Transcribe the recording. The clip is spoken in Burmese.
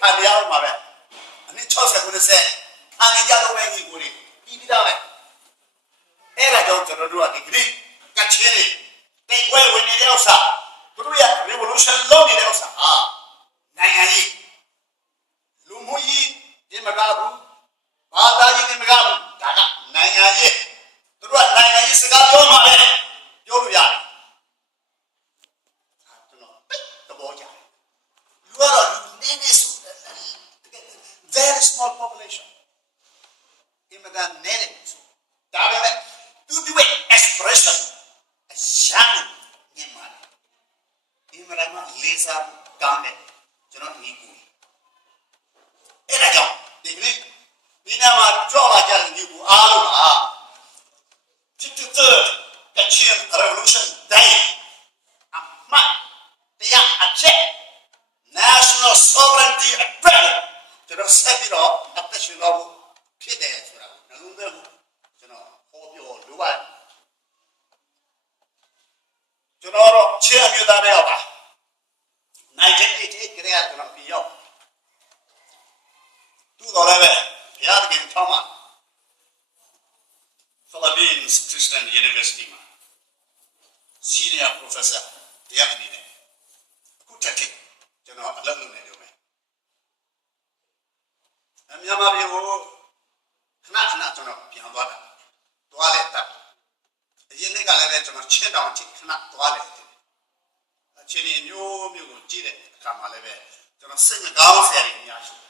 ခံရအောင်ပါပဲအနည်း60ခုနဲ့ခံရကြတော့ပဲညီကိုလေးပြီးပြီးသားပဲအဲ့ဒါကြောင့်ကျွန်တော်တို့ကဒီကနေ့ကချင်နေတိတ်ဝဲဝင်နေတဲ့ဥစ္စာတို့ရ revolution လုပ်နေတဲ့ဥစ္စာဟာနိုင်ငံကြီးလူမှုရေးဒီမကားဘူးဘာသာရေးဒီမကားဘူးဒါကနိုင်ငံရေးတို့ကနိုင်ငံရေးစကားပြောမှာပဲပြောလို့ရတယ်ကျွန်တော်တဘောကြတယ်လူကတော့လူနည်းနည်းစု very small population ဒီမကားနည်းတယ်ဒါပဲသူတို့ expression အရှမ်းညမှာဒီမရမလေးစားကောင်းတယ်ကျွန်တော်ဒီကူအဲ့ဒါကြောင့်ဒီကနေ့ဒီနာမှာကြောက်လာကြတဲ့ဒီကူအားလုံးဟာ53 Kachin Revolution Day အမှတ်တရားအချက် National Sovereignty Appeal ကျွန်တော်ဆက်ပြီးတော့အသက်ရှင်တော့ဖြစ်တယ်ဆိုတာနှလုံးသွင်းမှုကျွန်တော်ဟောပြောလိုပါတယ်ကျွန်တော်တော့ချစ်အမျိုးသားတွေပါ1988ကတည်းကကျွန်တော်ပြီးရောက်သူ့တော်လည်းပဲဘုရားသခင်ထောင်းမှာ Philippines Christian University မှာ Senior Professor တရားအနေနဲ့အခုတက်ခဲ့ကျွန်တော်အလုပ်လုပ်နေတယ်ပဲမြန်မာပြည်ကိုခဏကျွန်တော်ပြန်သွားတာသွားလေတက်အရင်နေ့ကလည်းကျွန်တော်ချင်းတောင်ချင်းခဏသွားလေအချင်းအမျိုးမျိုးကိုကြည့်တဲ့အခါမှာလည်းပဲကျွန်တော်စိတ်မကောင်းစရာတွေအများကြီး